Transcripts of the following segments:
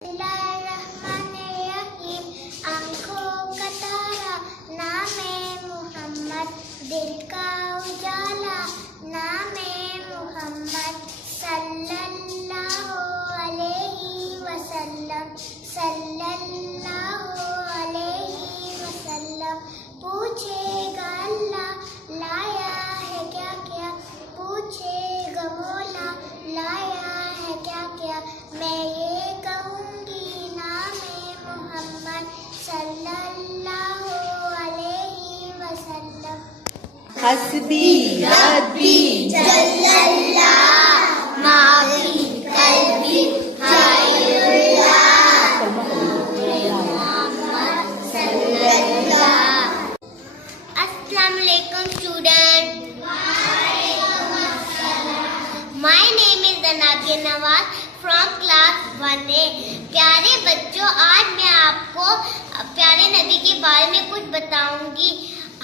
बिस्मिल्लाहिर्रहमानिर्रहीम। आंखों का तारा नामे मोहम्मद, दिल का उजाला नामे मोहम्मद, सल्लल्लाहु अलैहि वसल्लम, सल्लल्लाहु अलैहि वसल्लम। पूछेगा अल्लाह लाया है क्या क्या, पूछेगा मौला लाया है क्या क्या। मैं ये कहूँगी नामे मोहम्मद, सल्लल्लाहु अलैहि वसल्लम। हस्बी रब्बी जल्लल्लाह माफी कल्बी खैरुल्लाह मुहम्मद सल्लल्लाह। अस्सलाम वालेकुम student. My name is Anabia Nawaz from class 1A. प्यारे बच्चों, आज मैं आपको प्यारे नबी के बारे में कुछ बताऊंगी।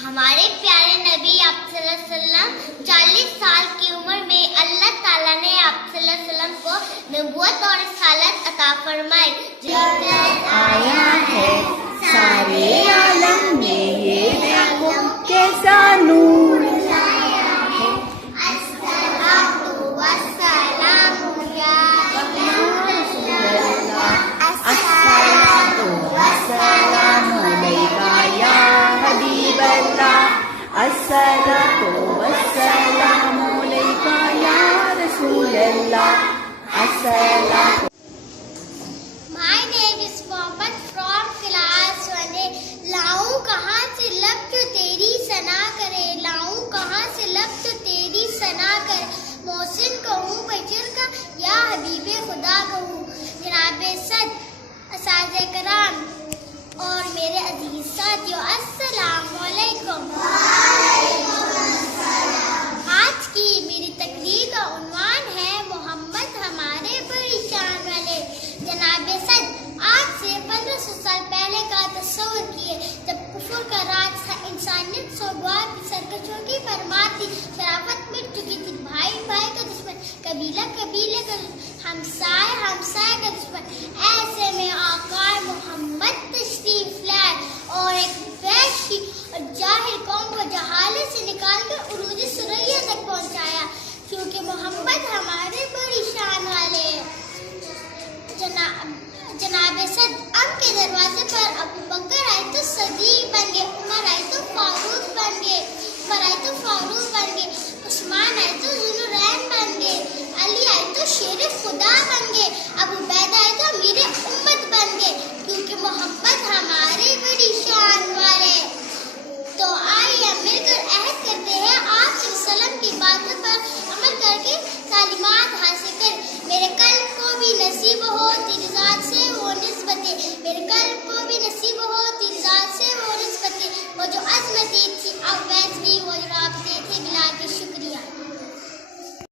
हमारे प्यारे नबी आप सल्लल्लाहु अलैहि वसल्लम 40 साल की उम्र में अल्लाह ताला ने आप सल्लल्लाहु अलैहि वसल्लम को नबूवत और रिसालत अता फरमाई। आया है सारे आलम में, ये देखो कैसा नूर लाया है। अस्सलातु वस्सलामु या रसूलल्लाह, अस्सलातु वस्सलामु अलैका या हबीबल्लाह, अस्सलातु वस्सलामु अलैका या रसूलल्लाह, अस्सलातु। My name is Mohammed from class 1A. लाऊं कहाँ से लब जो तेरी सना करे, लाऊं कहाँ से लब जो तेरी सना करे। मोहसिन कहूँ बशर का या हबीबे खुदा कहूँ। जनाबे सद असाज़े कराम और मेरे अजीज साथियों, अस्सलामु अलैकुम। आज की मेरी तकरीर का उन्वान है मोहम्मद हमारे बड़ी शान वाले। जनाबे सद आज से 1500 साल पहले का तस्वुर किए, जब कुफर का राज था, इंसानियत सोगवार की सरकशों की भरमार थी, शराफत मिट चुकी थी, भाई भाई का दुश्मन, कबीला कबीले का हमसाए हमसाए का दुश्मन। ऐसे में आकाए मोहम्मद तशरीफ लाए और एक वैश की और जाहिल कौम को जहाले से निकाल कर उरूज सुरैया तक पहुंचाया, क्योंकि मोहम्मद हमारे बड़ी शान वाले। जनाबे सद अब के दरवाजे पर अबू बकर आए तो सदीक बन गए, उमर आए तो फारूक बन गए, उस्मान आए तो ज़ुल्नुरैन बन गए, अली आए तो शेर खुदा बन गए, अबू बैदा आए तो अमीर उम्मत बन गए, क्योंकि मोहम्मद हमारे बड़ी शान वाले। तो आइए मिलकर अहद करते हैं आप सल्लम की बातों पर अमल करके तालीमात हासिल कर। मेरे कल्ब को भी नसीब हो तेरी ज़ात से वो निस्बतें, मेरे कल्ब को भी नसीब हो